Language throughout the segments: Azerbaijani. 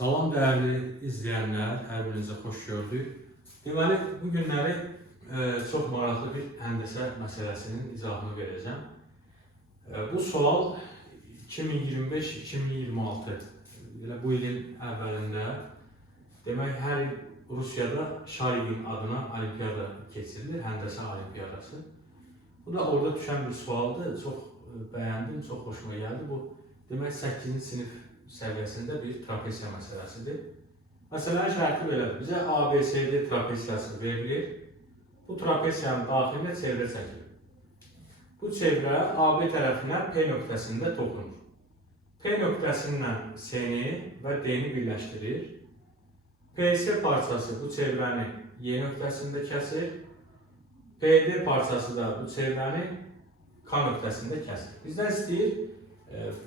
Salam değerli izleyenler, hər birinizə xoş gördük. Deməli, bu günləri çox maraqlı bir həndəsə məsələsinin izahını verəcəm. Bu sual 2025-2026 bu ilin əvvəlində demək hər il Rusiyada Şaygin adına olimpiyada keçirilir, həndəsə olimpiyadası. Bu da orada düşən bir sualdır, çox bəyəndim, çox xoşuma gəldi. Bu demək 8-ci sinif səviyyəsində bir trapesiya məsələsidir. Məsələnin şərti belədir. Bizə ABCD trapesiyası verilir. Bu trapesiyanın daxilində çevrə çəkilir. Bu çevrə AB tərəfindən P nöqtəsində toxunur. P nöqtəsindən C-ni və D-ni birləşdirir. PC parçası bu çevrəni Y nöqtəsində kəsir. PD parçası da bu çevrəni K nöqtəsində kəsir. Bizdən istəyir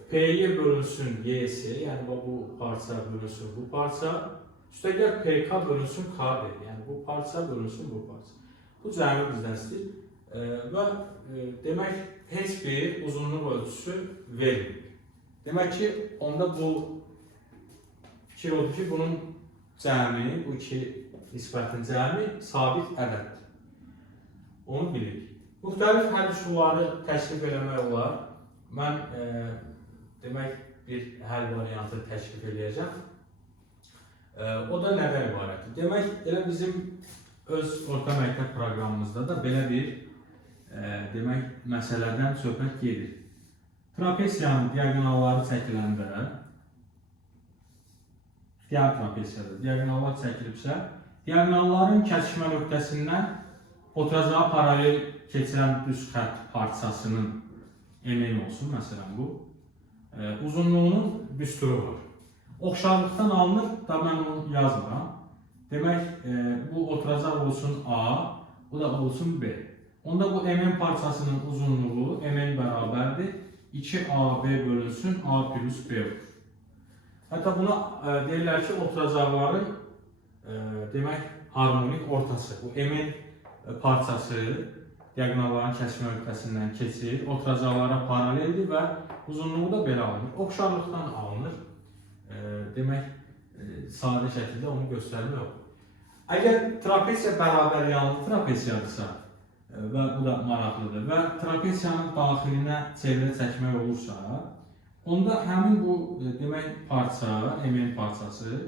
P'ye bölünsün Y'si, yəni bu parça bölünsün bu parça. Üstəgəl PK bölünsün K dedi. Yəni bu parça bölünsün bu parça. Bu cəmi bizdən istəyir və demək heç bir uzunluq ölçüsü verilmir. Demək ki, onda bu fikir odur ki, bunun cəmi, bu iki nisbətin cəmi sabit ədəddir. Onu bilirik. Müxtəlif həll üsulları təklif eləmək olar. Mən demək bir həll variantı təklif edəcəm. O da nədən ibarətdir? Demək, elə bizim öz orta məktəb proqramımızda da belə bir demək məsələdən söhbət gedir. Trapesiyanın diagonalları çəkiləndə, diğer trapesiyada diagonallar çəkilibsə, diagonalların kəsişmə nöqtəsindən oturacağı paralel keçirən düz xətt parçasının MN olsun, məsələn bu. Uzunluğunun büsturu var. Oxşarlıqdan alınır, da mən onu yazmıram. Demək, bu oturacaq olsun A, bu da olsun B. Onda bu MN parçasının uzunluğu MN bərabərdir. 2AB bölünsün A plus B olur. Hətta buna deyirlər ki, oturacaqların demək, harmonik ortası. Bu MN parçası diagonalların kəsişmə nöqtəsindən keçir, oturacaqlara paraleldir və uzunluğu da belə alınır. Oxşarlıqdan alınır. Demək, sadə şəkildə onu göstərmək olur. Əgər trapesiya bərabər yanlı trapesiyadırsa və bu da maraqlıdır və trapesiyanın daxilinə çevrə çəkmək olursa, onda həmin bu demək parça, MN parçası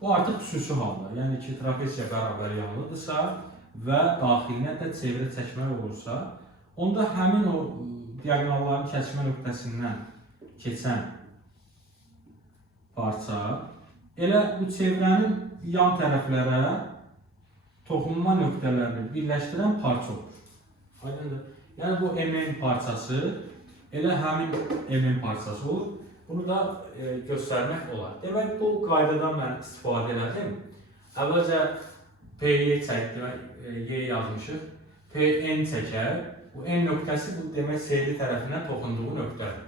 bu artıq xüsusi halda, yəni ki, trapesiya bərabər yanlıdırsa və daxilinə də çevrə çəkmək olursa, onda həmin o diagonalların kəsişmə nöqtəsindən keçən parça elə bu çevrənin yan tərəflərə toxunma nöqtələrini birləşdirən parça olur. Aydındır. Yəni bu MN parçası elə həmin MN parçası olur. Bunu da göstərmək olar. Demək, bu qaydadan mən istifadə elədim. Əvvəlcə P'yi çəkdim, Y yazmışıq. P'n çəkər. Bu N nöqtəsi bu demək CD tərəfindən toxunduğu nöqtədir.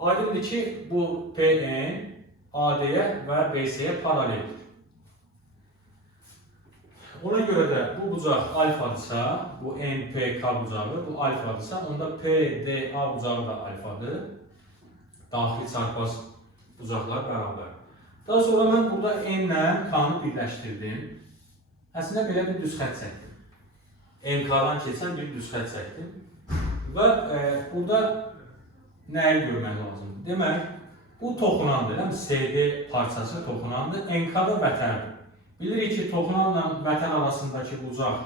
Aydındır ki, bu Pn AD-yə və BC-yə paraleldir. Ona görə də bu bucaq alfadırsa, bu NPK bucağı, bu alfadırsa, onda PDA bucağı da alfadır. Daxili çarpaz bucaqlar bərabər. Daha sonra mən burada N ilə K-nı birləşdirdim. Əslində belə bir düz xətt çəkdim. NK-dan keçən bir düz xətt çəkdim. Və burada nəyi görmək lazımdır? Demək, bu toxunandır. CD parçası toxunandır. NK-da vətəndir. Bilirik ki, toxunanla vətən arasındakı bucaq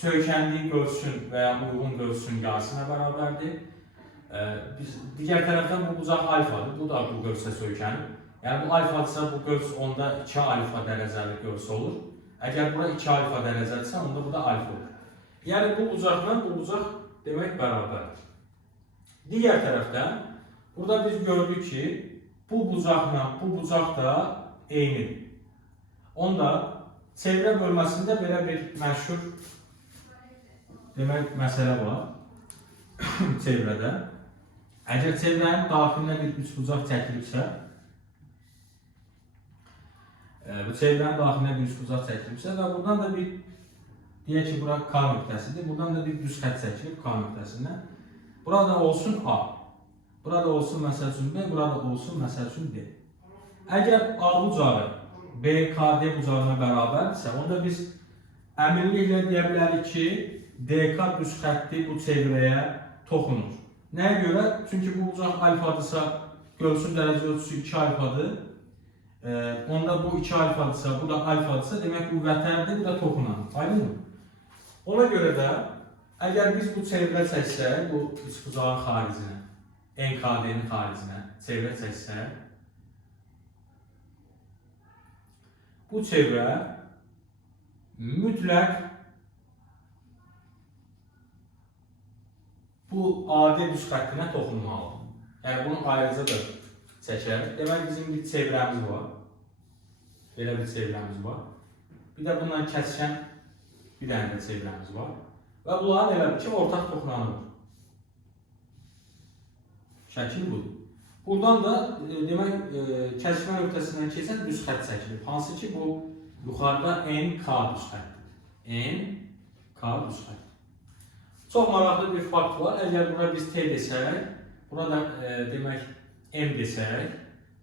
söykənliyi görsün və ya uyğun görsün yarısına bərabərdir. Digər tərəfdən bu bucaq alfadır. Bu da bu görsə söykənir. Yəni bu alfadırsa bu görs onda 2 alfa dərəcəli görs olur. Əgər bura 2 alfa dərəcədirsə, onda bu da alfa olur. Yəni bu bucaqla bu bucaq demək bərabərdir. Digər tərəfdən burada biz gördük ki, bu bucaqla bu bucaq da eynidir. Onda çevrə bölməsində belə bir məşhur demək məsələ var çevrədə. Əgər çevrənin daxilinə bir üçbucaq çəkilibsə, bu çevrənin daxilinə bir üçbucaq çəkilibsə və buradan da bir, deyək ki, bura K nöqtəsidir, buradan da bir düz xətt çəkilib K nöqtəsindən. Burada olsun A. burada olsun məsəl üçün B, burada olsun məsəl üçün D. Əgər A bucağı BKD bucağına bərabərdirsə, onda biz əminliklə deyə bilərik ki, DK düz xətti bu çevrəyə toxunur. Nəyə görə? Çünki bu bucaq alfadırsa, görsün dərəcə ölçüsü 2 alfadır. Onda bu 2 alfadırsa, bu da alfadırsa, demək bu vətəndir, bu da toxunan. Aydınmı? Ona görə də, əgər biz bu çevrə çəksək, bu üç bucağın xaricinə, NKD-nin xaricinə çevrə çəksək, bu çevrə mütləq bu AD düz xəttinə toxunmalıdır. Yəni bunu ayrıca da çəkərik. Demək bizim bir çevrəmiz var. Belə bir çevrəmiz var. Bir də bundan kəsişən bir dənə də çevrəmiz var. Və bunların elə ki, ortaq toxunanıdır. Şəkil budur. Buradan da demək kəsişmə nöqtəsindən keçən düz xətt çəkilir. Hansı ki bu yuxarıda NK düz xəttir. NK düz xətt. Çox maraqlı bir fakt var. Əgər bura biz T desək, burada demək M desək,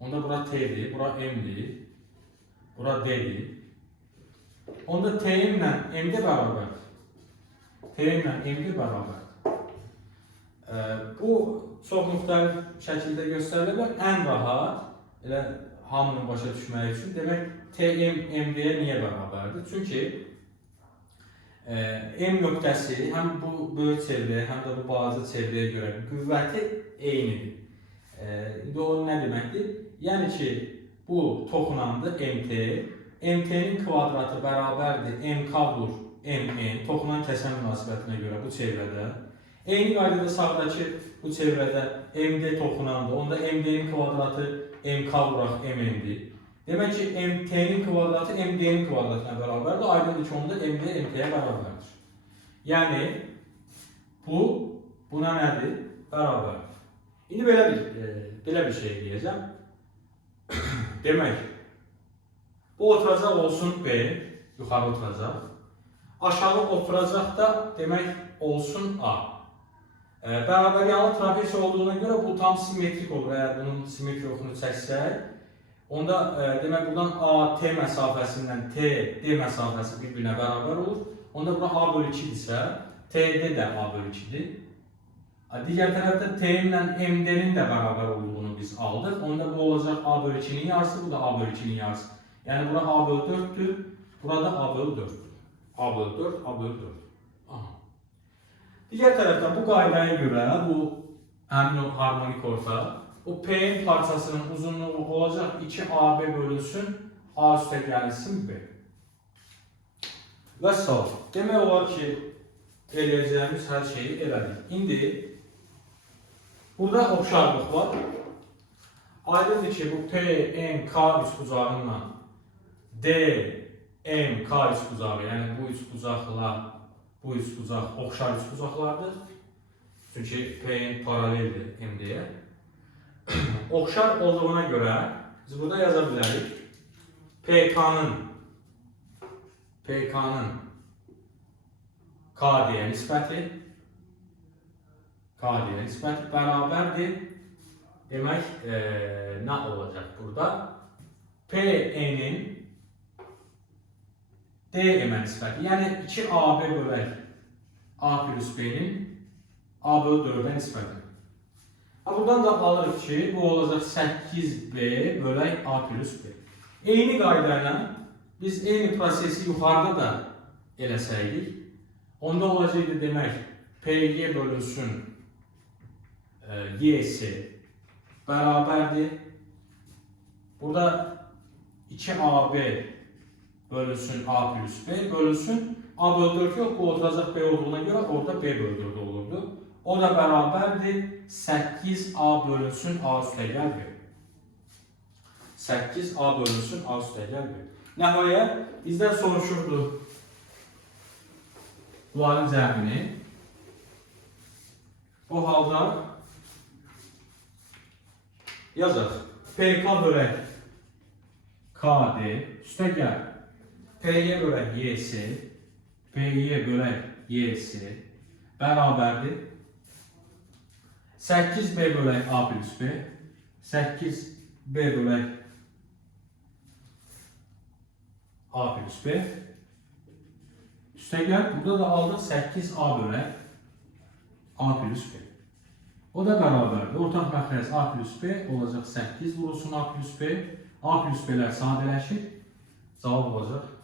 onda bura T'dir, bura M'dir, bura D'dir. Onda TM ilə MD bərabər. TM ilə MD bərabər. Bu çox müxtəlif şəkildə göstərilir. Ən rahat, elə hamının başa düşməyi üçün, demək TM MD-yə niyə bərabərdir? Çünki M nöqtəsi həm bu böyük çevrəyə, həm də bu balaca çevrəyə görə qüvvəti eynidir. İndi o nə deməkdir? Yəni ki, bu toxunandır MT. MT-nin kvadratı bərabərdir MK vur MN, toxunan kəsən münasibətinə görə bu çevrədə. Eyni qaydada sağdakı bu çevrədə MD toxunandır. Onda MD-nin kvadratı MK vuraq MN-dir. Demək ki, MT-nin kvadratı MD-nin kvadratına bərabərdir. Aydındır ki, onda MD MT-yə bərabərdir. Yəni, bu, buna nədir? Bərabərdir. İndi belə bir şey deyəcəm. Demək, bu oturacaq olsun B, yuxarı oturacaq. Aşağı oturacaq da demək olsun A. Bərabəryanlı trapezi olduğuna görə bu tam simmetrik olur. Əgər bunun simmetriyonu çəksək, onda demək buradan AT məsafəsindən TD məsafəsi bir-birinə bərabər olur. Onda bura A bölü 2-dirsə, TD də A bölü 2-dir. Digər tərəfdə T ilə MD-nin də bərabər olduğunu biz aldıq. Onda bu olacaq A bölü 2-nin yarısı, bu da A bölü 2-nin yarısı. Yəni bura A bölü 4-dür, burada A bölü 4-dür. A bölü 4, A bölü 4. Aha. Digər tərəfdən bu qaydaya görə, bu həmin o harmonik orta, bu P-in parçasının uzunluğu olacaq 2AB bölünsün, A üstə gəlsin B. Və sağ. Demək olar ki, eləyəcəyimiz hər şeyi elədik. İndi, burada oxşarlıq var. Aydındır ki, bu P, M, K üst bucağından D, M, K üst bucağı, yəni bu üst bucaqla bu üst bucaq oxşar üst bucaqlardır. Çünki P-in paraleldir MD-yə. Oxşar olduğuna görə biz burada yaza bilərik. PK-nın KD-yə nisbəti bərabərdir. Demək, nə olacaq burada? PN-in DM-ə nisbəti. Yəni 2AB bölək A plus B-nin A bölü 4-ə nisbəti. Buradan da alırıq ki, bu olacaq 8B bölək A plus B. Eyni qaydayla biz eyni prosesi yuxarıda da eləsəydik, onda olacaqdı demək, PY bölünsün YS bərabərdir. Burada 2AB bölünsün A plus B bölünsün A bölü 4 yox, bu oturacaq B olduğuna görə orada B bölü 4 olurdu. O da bərabərdir 8A bölünsün A üstə gəl B. 8A bölünsün A üstə gəl B. Nəhayət, bizdən soruşurdu dualın cəmini. O halda yazaq. PK bölək KD üstə gəl. PY bölək YS, PY bölək YS bərabərdir. 8b bölək a plus b. 8b bölək a plus b. Üstəgəl burada da aldıq 8a bölək a plus b. O da bərabərdir. Ortaq məxrəc a plus b olacaq 8 vurulsun a plus b. A plus b'lər sadələşir. Cavab olacaq